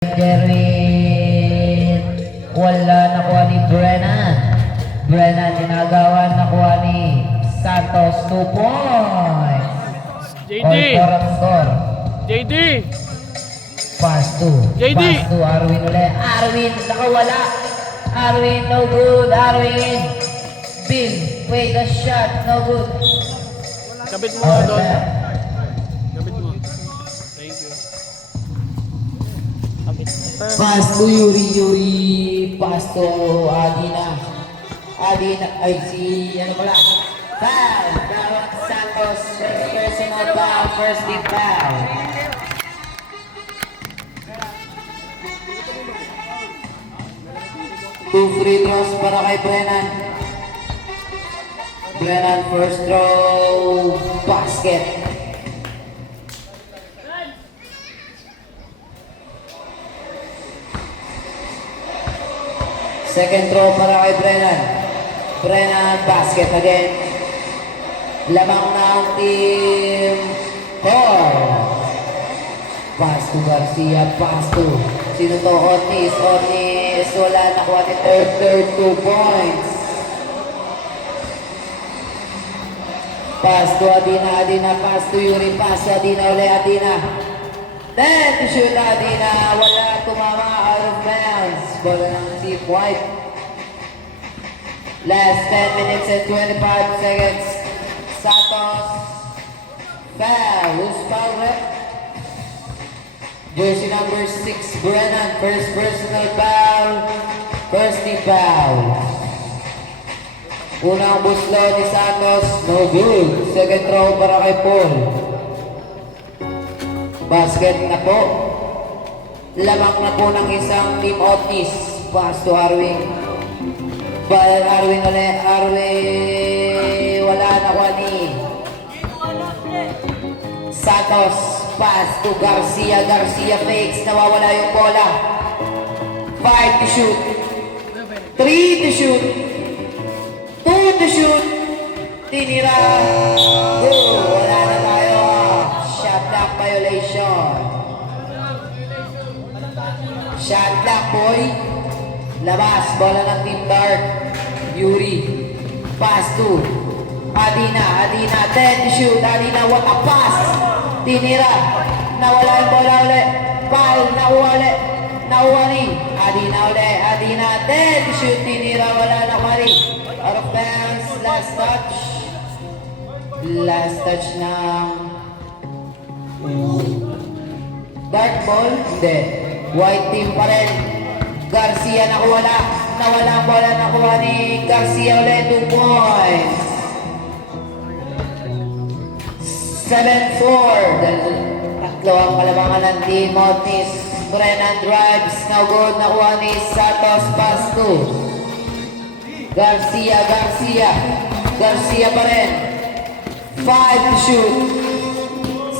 Derwin, wala nakuha ni Brennan. Brennan, tinagawan nakuha ni Santos, 2 points. JD. All score. JD. Pass 2. JD. Pass 2, Arwin ulit. Arwin, nakawala. Arwin, no good. Arwin. Bill, wait a shot, no good. Kapit mo nga doon. Kapit mo. Thank you. Kapit. Pass to Yuri. Pass to Adina. Ay si, ano pala? Foul. Gawang Santos. Personal foul. First team foul. Two free throws para kay Brennan. Brennan first throw. Basket. Second throw para kay Brennan. Brennan, basket again. Lamang na ang team 4. Pass to Garcia, pass to. Sino to? Otis. Wala nakuha ni third 2 points. Pass to Adina, pass to Yuri, pass to Adina ulit, Adina. Then to shoot Adina, wala tumama, out of bounds. Bola ng Team White. Last 10 minutes and 25 seconds. Santos. Foul. Who's foul rep? Jersey number 6, Brennan. First personal foul. First team foul. Unang buslo ni Santos, no good. Second throw para kay Paul. Basket na po. Lamang na po ng isang team Otis. Pass to Arwin. Arwin ulit. Arwin. Wala na ko ni Santos. Pass to Garcia. Garcia fakes. Nawawala yung bola. 5 to shoot. 3 to shoot. 2 to shoot. Tinira. Good. Wala na tayo. Shot clock violation. Shot clock, boy. Labas. Bola ng Team Dark. Yuri. Pass to Adina. 10 to shoot. Adina, what a pass. Tinira. Nawala yung bola ulit. Foul. Nakuha ulit. Nakuha ni Adina ulit. Adina, 10 to shoot. Tinira. Wala na mali. Out of bounds. Last touch. Last touch ng dark ball. Hindi. White team pa rin. Garcia nakuwala. Nawala ang bola. Nakuha ni Garcia ulit. 2 points. 7-4. Tatlo ang kalabangan ng team. Otis. Brennan drives. Now good. Nakuha ni Santos. Pass to Garcia pa rin. 5 to shoot.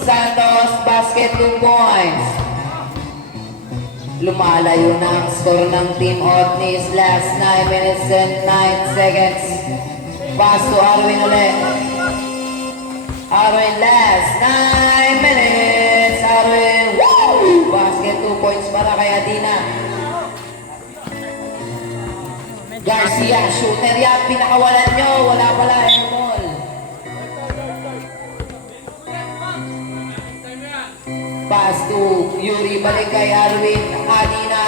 Santos, basket, 2 points. Lumalayo na ang score ng Team Otis. Last 9 minutes and 9 seconds. Pass to Arwin ulit. Arwin, last 9 minutes. Arwin, woo! Basket, 2 points para kay Adina. Garcia, shooter yan. Pinakawalan nyo. Wala pala airball. Pass to Yuri. Balik kay Arwin. Adina.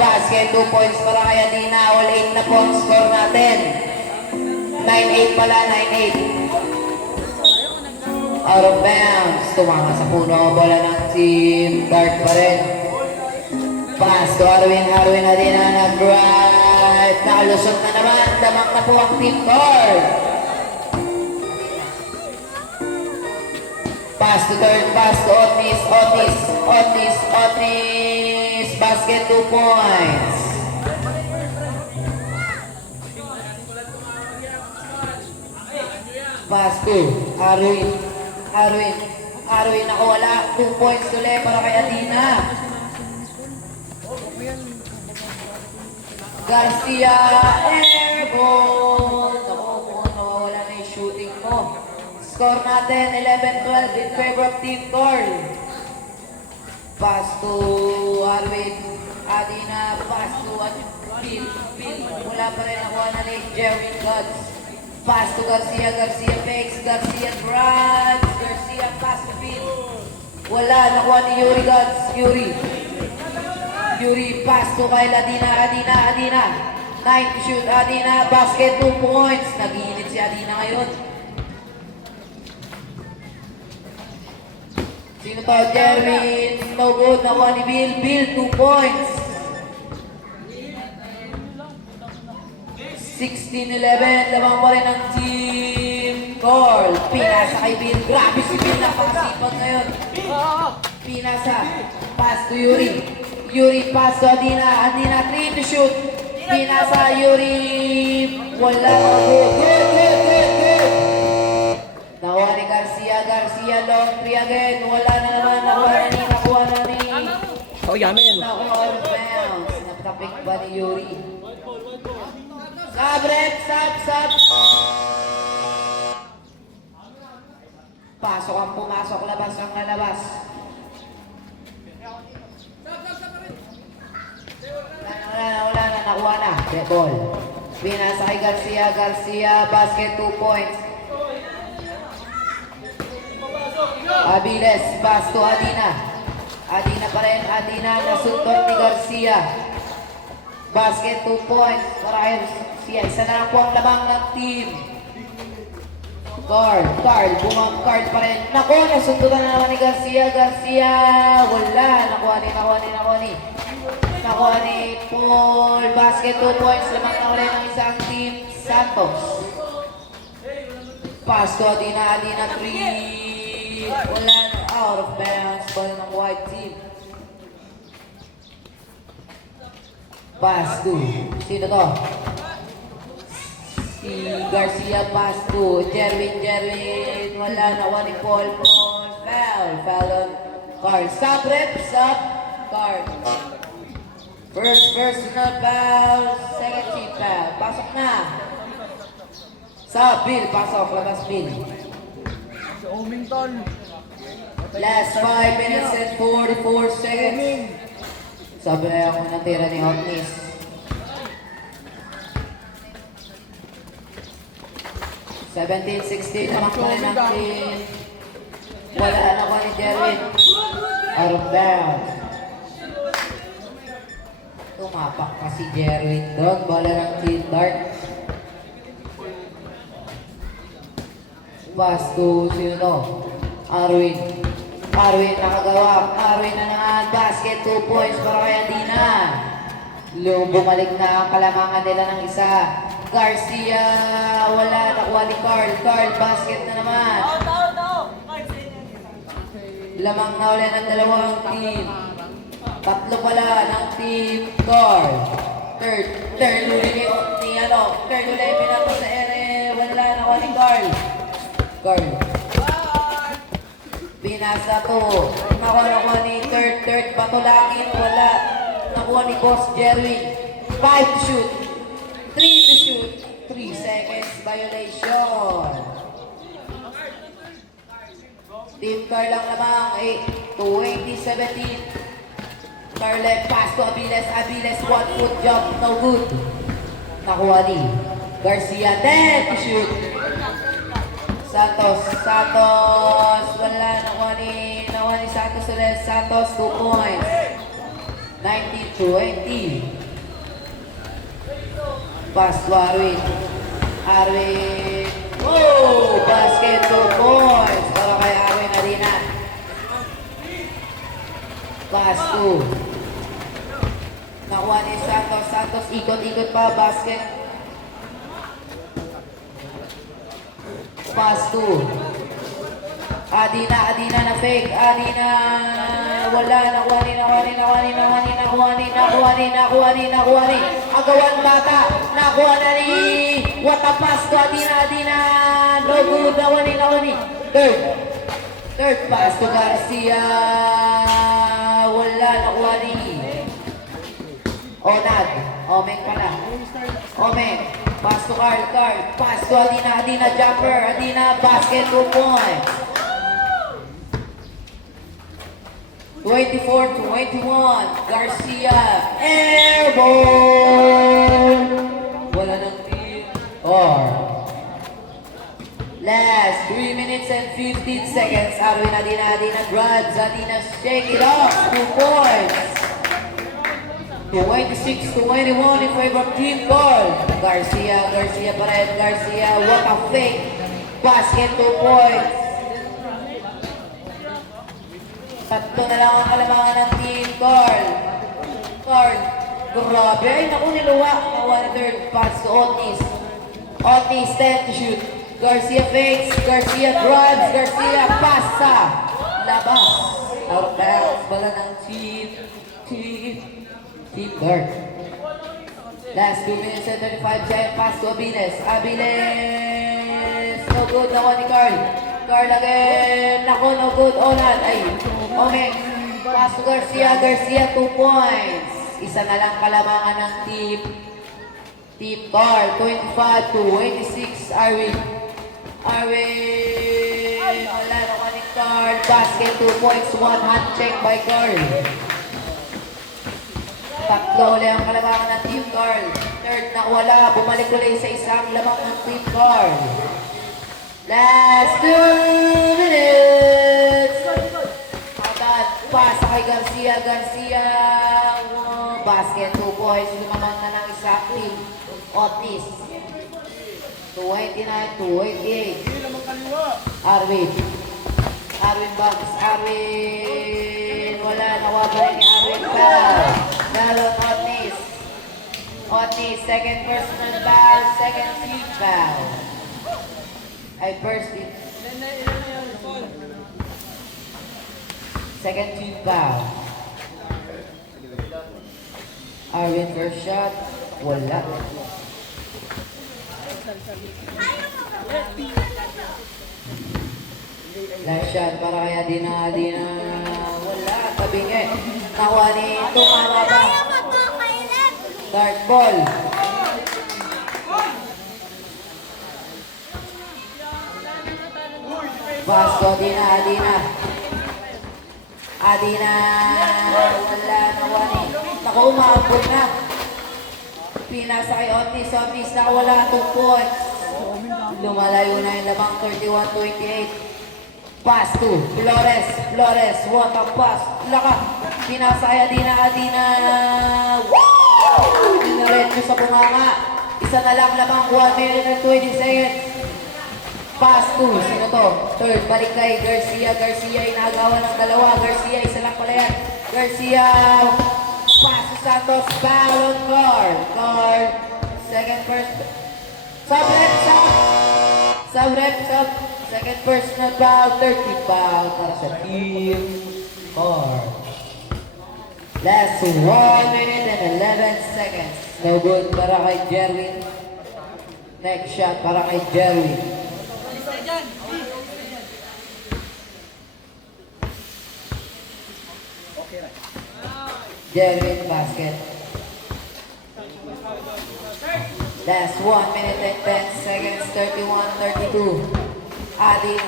Basket. 2 points para kay Adina. All 8 na po ang score natin. 9-8 pala. 9-8. Out of bounds. Tumama sa puno. Bola ng Team Dark pa rin. Pass to Arwin. Adina nag-drive. Nakalusot na naman. Damang na po ang Team Dark. Pass to third. Pass to Otis. Basket, 2 points. Pass to Arwin nakawala. 2 points ulit para kay Adina. Garcia, airball. Wala na yung shooting mo. Score natin, 11-12 in favor of Team Carl. Pass to Arwin. Adina, pass to Bill. Wala pa rin nakuha na ni Jerwin Gods. Pass to Garcia fakes. Garcia runs. Garcia pass to Bill. Wala, nakuha ni Yuri Gods. Yuri pass to kay Adina. 9 to shoot. Adina, basket 2 points. Nag-iinit si Adina ngayon. Sino to? Jerwin. No good. Nakuha ni Bill 2 points. 16-11. Lamang pa rin ang team Carl. Pinasa kay Bill. Grabe si Bill. Napakasipag ngayon. Pinasa. Pass to Yuri. Yuri pass to Adina. Adina 3 to shoot. Pinasa Yuri. Wala. Good. Nakuha ni Garcia long 3 again. Wala na naman. Nakuha na ni. Oh, yamin. Nakuha on bounce. Nagtapik ba ni Yuri? Sub, Red. Sub. Pasok ang pumasok. Labas ang lalabas. Wala na. Nakuha na. Red ball. Pinasa kay Garcia. Basket 2 points. Abiles, pass to Adina. Adina pa rin. Adina nasuntok ni Garcia. Basket 2 points. Para kay Garcia. Isa na lang po ang labang ng team. Card. Bumang card pa rin. Naku, nasuntukan na naman ni Garcia. Wala. Nakuha ni Paul. Basket 2 points. Lamang na ulit ng isang team. Santos. Pass to Adina. 3. Wala na, out of bounds. Ball ng white team. Pass to. Sino to? Si Garcia pass to. Jerwin. Wala na. One ni Paul. Foul on Card. Stop. Card. First personal foul. Second team foul. Pasok na. Sa Bill. Pasok. Labas Bill. Last 5 minutes and 44 seconds. Sabi na ako natira ni Omnis. Seventeen, 16 naman pa rin ang team. Wala na ko ni Jerwin. Out of bounds. Tumapak pa si Jerwin doon. Bola ng team Dark. Pass to sino to? Arwin nakagawa. Arwin na naman. Basket 2 points para kay Adina. Bumalik na ang kalamangan nila ng isa. Garcia. Wala. Nakuha ni Carl. Basket na naman. Lamang na ulit ng dalawang team. Tatlo pala ng team Carl. Third ulit ni Third ulit pinako sa ere. Wala. Nakuha ni Carl. Binasa to. Nakuha ni third patulangin. Wala. Nakuha ni Boss Jerwin. 5 to shoot. 3 to shoot. 3 seconds violation. Team Carl lang namang 20-17. Carlet pass to Abiles. 1 foot jump. No good. Nakuha ni Garcia. 10 to shoot. Santos, wala, nakuha ni Santos ulit. Santos, 2 points. 19-20. Pass to Arwin. Basket 2 points. Para kay Arwin Adina. Pass to. Nakuha ni Santos, ikot-ikot pa, basket. Pass to Adina na fake. Adina wala. Nakuha ni Agawan bata. Nakuha na ni what a pass to Adina. No good. Nakuha ni third pass to Garcia. Wala. Nakuha ni Onad. Omeng pala. Pass to Carl. Pass to Adina. Jumper. Adina, basket 2 points. 24-21. Garcia, airball! Wala ng team. Or last 3 minutes and 15 seconds. Arwin Adina grabs. Adina shake it off. 2 points. 26-21 in favor of Team Gold. Garcia pa rin. Garcia, what a fake. Basket, 2 points. Tatlo na lang ang kalamangan ng Team Gold. Gold, grabe. Ay, naku, niluwa. Nakuha ni third pass to Otis. Otis, 10 to shoot. Garcia fakes. Garcia drives. Garcia pasa. Labas. Out of bounds. Bala ng Team Guard. Last 2 minutes and 35 seconds. Pass to Abiles. Abiles. No good. Nakuha ni Carl. Carl again. Naku, no good. Olan. Ay. Okay. Pass to Garcia. Garcia, 2 points. Isa na lang kalamangan ng Team Carl. 25-26. Arwin. Wala nakuha ni Carl. Basket, 2 points. 1 hand check by Carl. Tatlo ulit ang kalamangan ng Team Carl. Third na wala. Bumalik ulit sa isang lamang ng Team Carl. Last 2 minutes. Agad. Pasa kay Garcia. Garcia. Basket. 2 points. Lumamang na ng isang team. Otis. 289-288. Arwin. Arwin Banks. Arwin. Wala. Nawa pa rin ni Arwin Foul. Dalon Otis. Otis. Second personal foul. Second team foul. Ay, first team. Second team foul. Arwin first shot. Wala. Last shot para kay Adina. Wala. Tabingi. Nakuha ni tumama pa. Dart ball. Pass to Adina. Wala. Nakuha ni. Naku, umabot na. Pinasa kay Otis. Otis nakawala 2 points. Lumalayo na yung lamang 31-28. Pass to Flores. What a pass. Laka. Pinasa kay Adina. Woo! Dinaretso sa bunganga. Isa na lang lamang 1 minute and 20 seconds. Pass to. Sino to? Third. Balik kay Garcia. Inagawa ng dalawa. Garcia. Isa lang pala yan. Garcia. Pass to Santos. Foul on Carl. Second first. Sub. Second personal foul. 30 foul para sa Team Carl. Last 1 minute and 11 seconds. No good para kay Jerwin. Next shot para kay Jerwin. Jerwin basket. Last 1 minute and 10 seconds. 31-32. Adin.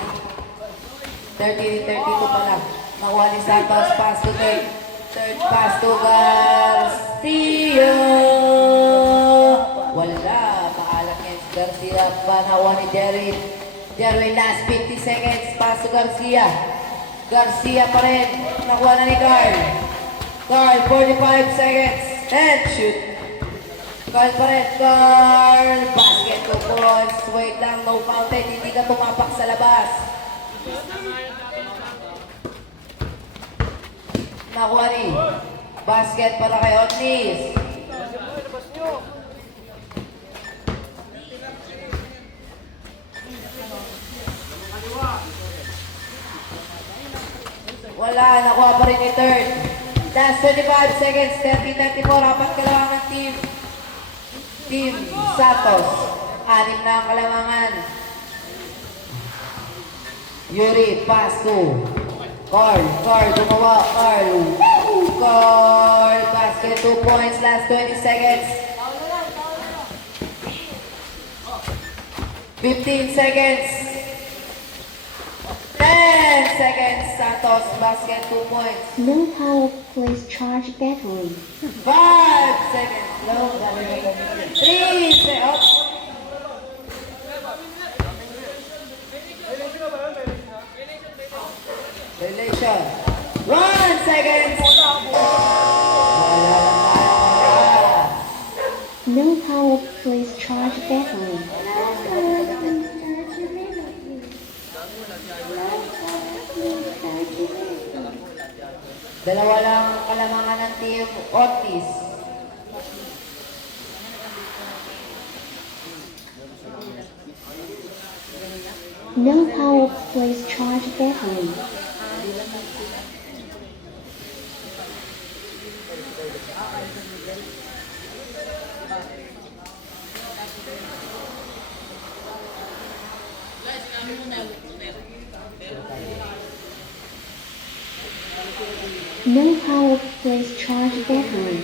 30-32 pala. Nakuha ni Santos. Pass to third. Third pass to Garcia. Wala. Paalam niya si Garcia. Panawa ni Jerwin. Jerwin last 50 seconds. Pass to Garcia. Garcia pa rin. Nakuha na ni Carl. Carl, 45 seconds. And shoot. Carl pa rin. Carl. Basket to points. Wait lang. No fountain. Hindi ka tumapak sa labas. Nakuha ni. Basket para kay Otis. Wala. Nakuha pa rin ni third. Last 25 seconds. 30-34. Apat kalamangan ng Team Santos. 6 na ang kalamangan. Yuri, pass to Carl, gumawa, Carl, basket, 2 points, last 20 seconds. 15 seconds. 10 10 seconds, Santos, basket 2 points. No power, please charge battery. 5 seconds, low. 3 seconds, relation. 1 second. No power, please charge battery. Dalawa lang kalamangan ng Team Otis. No power, please charge battery. No power, please charge battery.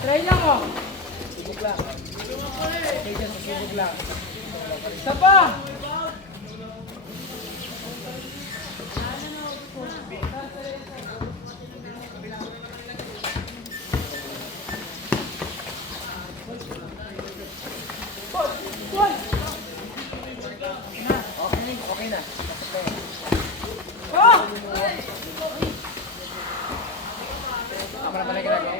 Try lang oh. Subok lang. Okay dyan, subok lang. Isa pa! Okay na. Oh! Tama na pala yung ginagawa.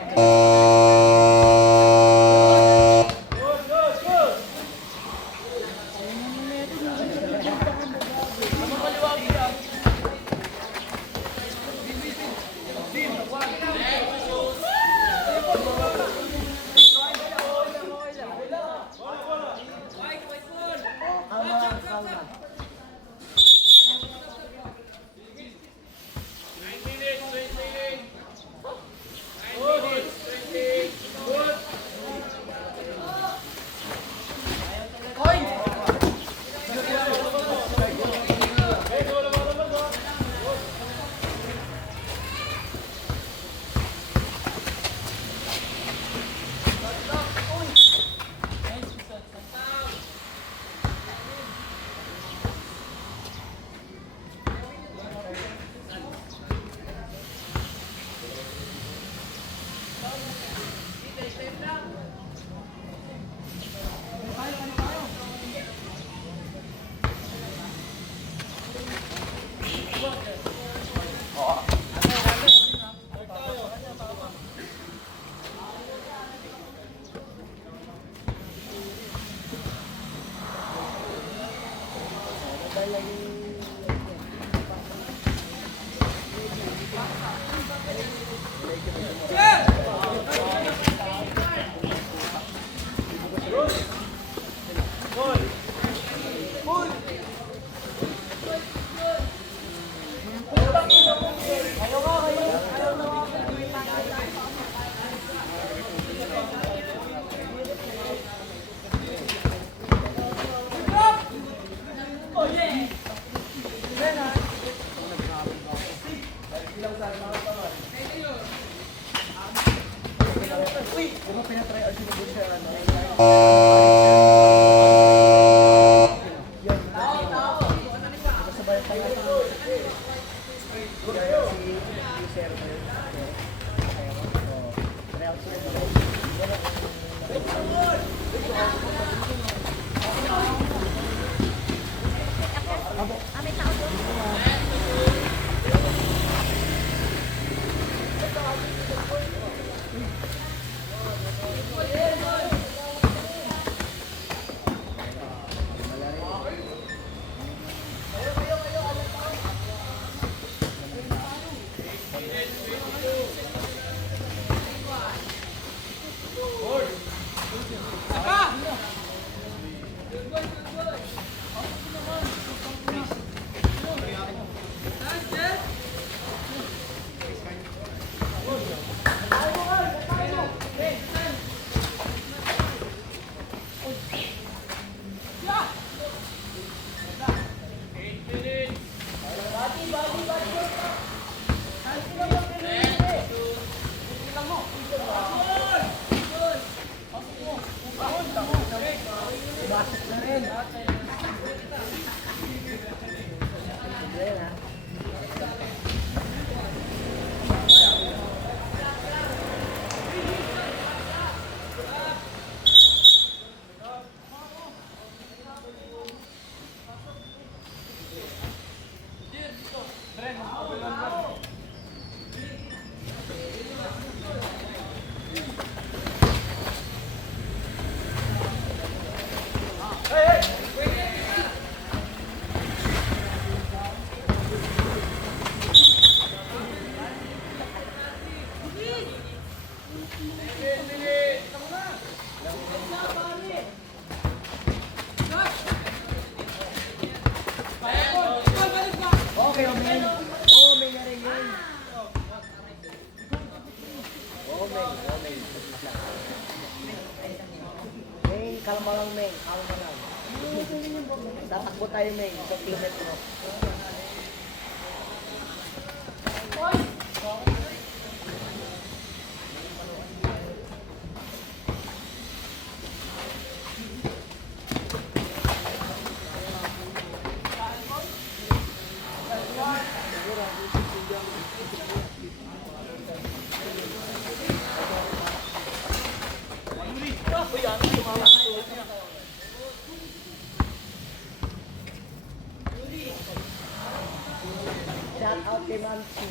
Kalma lang, Meng. Kalma lang. Tatakbo tayo, Meng. Sa teammate mo. Shout out kay Mamsi.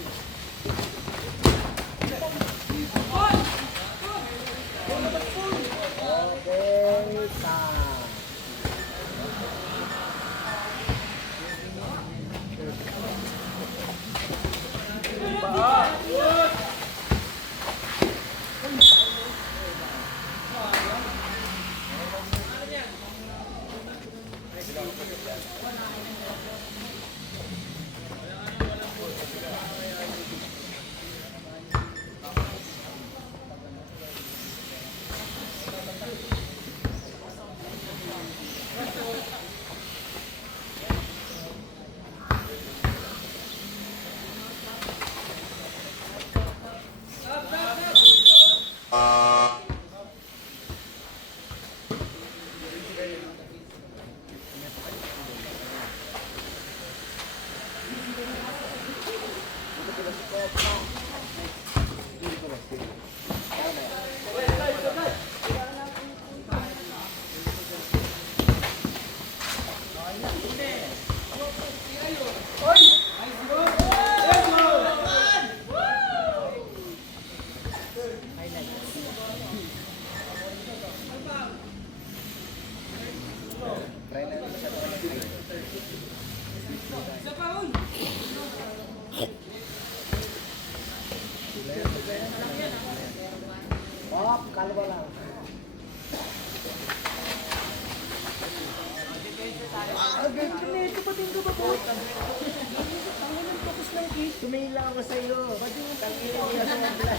Ito pa din ba po? Tangan ng focus lang, Keith. Tumingin lang ako sa'yo. Tangin ang iya sa mga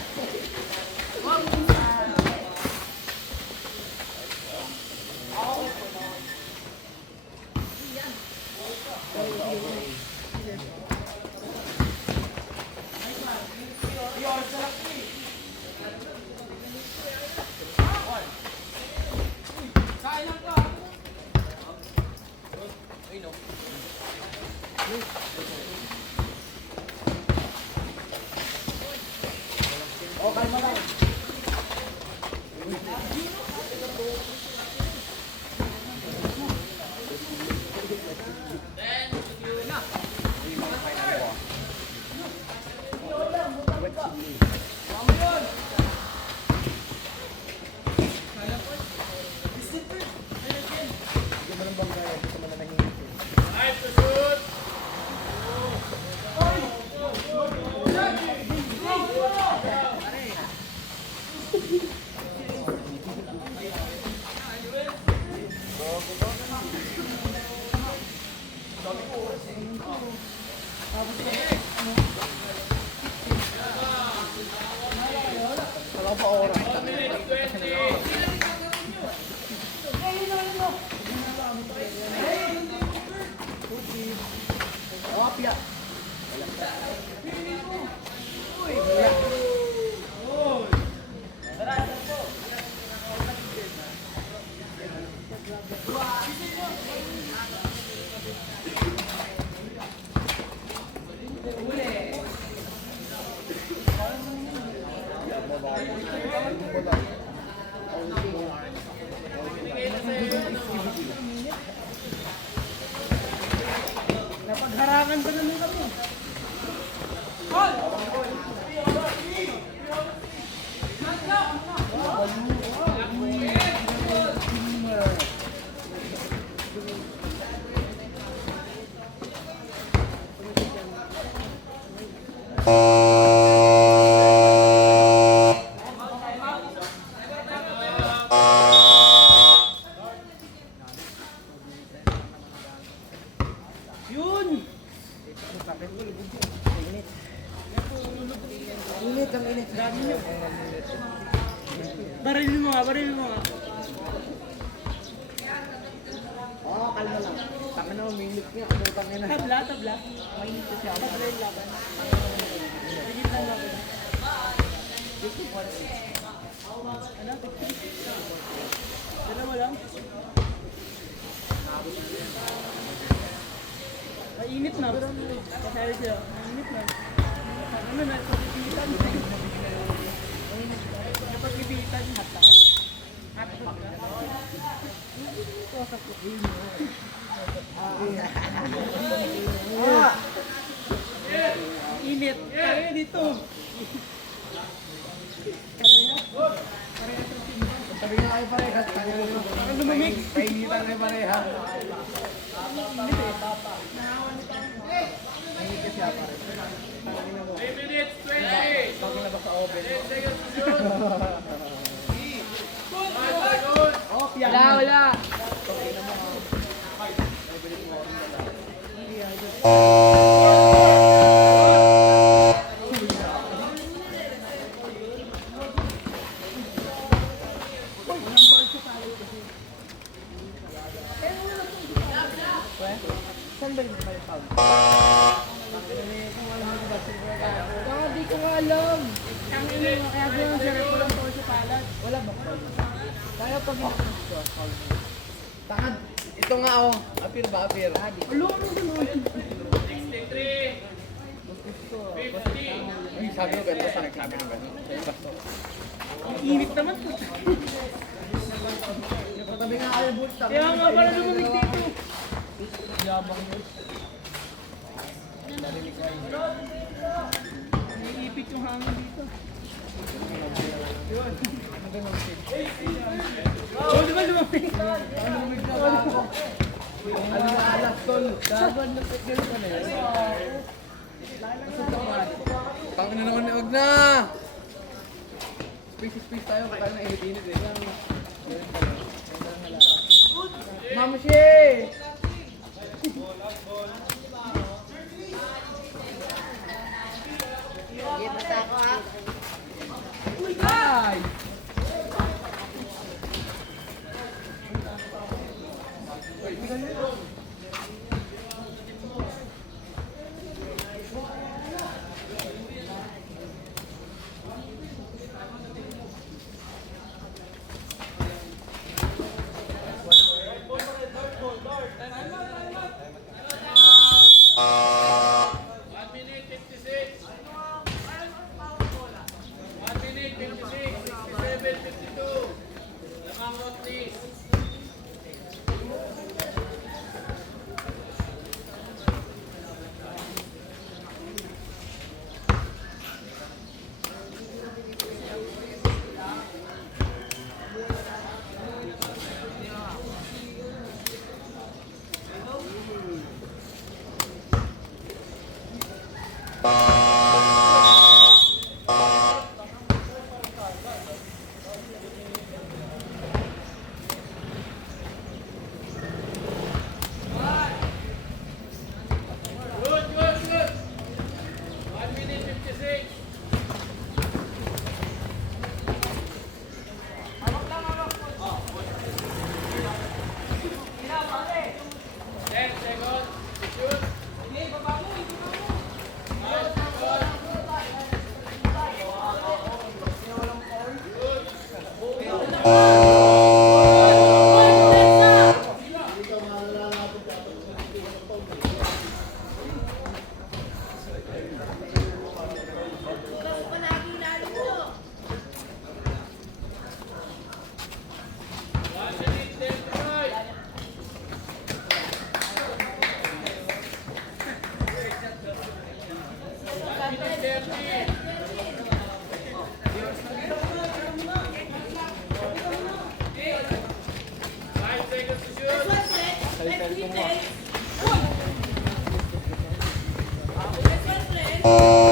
napagharangan ba naman kami? Yun! Init ang init. Dami nyo. Barilin mo nga, barilin mo nga. Oo, kalma lang. Taka na, uminit nga. Tabla, tabla. Mainit ko siya. Tabla yung laban. Sigit lang laban. Ano? Dalawa lang. Mainit na. Kasari siya. Mainit na. Ano na? Pagpipitan. Pagpipitan. Hatak. Hatak. Init. Kaya dito. Sabi nga kayo parehas. Ang lumamig. Kainitan kayo parehas. Init eh. Mainit kasi ako. 3 minutes, 20! Bakit na ba sa oven? Wala, wala! Saan ba yung foul? Di ko nga alam. Ang ino mo, kaya doon siya kulang po sa palat. Wala ba foul? Kaya pag foul. Takad. Ito nga oh. Appear ba? Appear. Ulo mo doon. 63. 50. Ay, sabi ko ganito sa nagsabi ng ganito. Ang init naman po. Napatabi nga kayo boot. Kaya nga pala lumamig dito. Yabang yun. Iniipit yung hangin dito. Yun. Oh, di ba lumamig? Lumamig na ako. Ano na alas, tol? Saban na pekil ko na yun. Tangin na naman, huwag na! Space tayo, kaya na init-init eh. Mama Shea! Cellphone mo.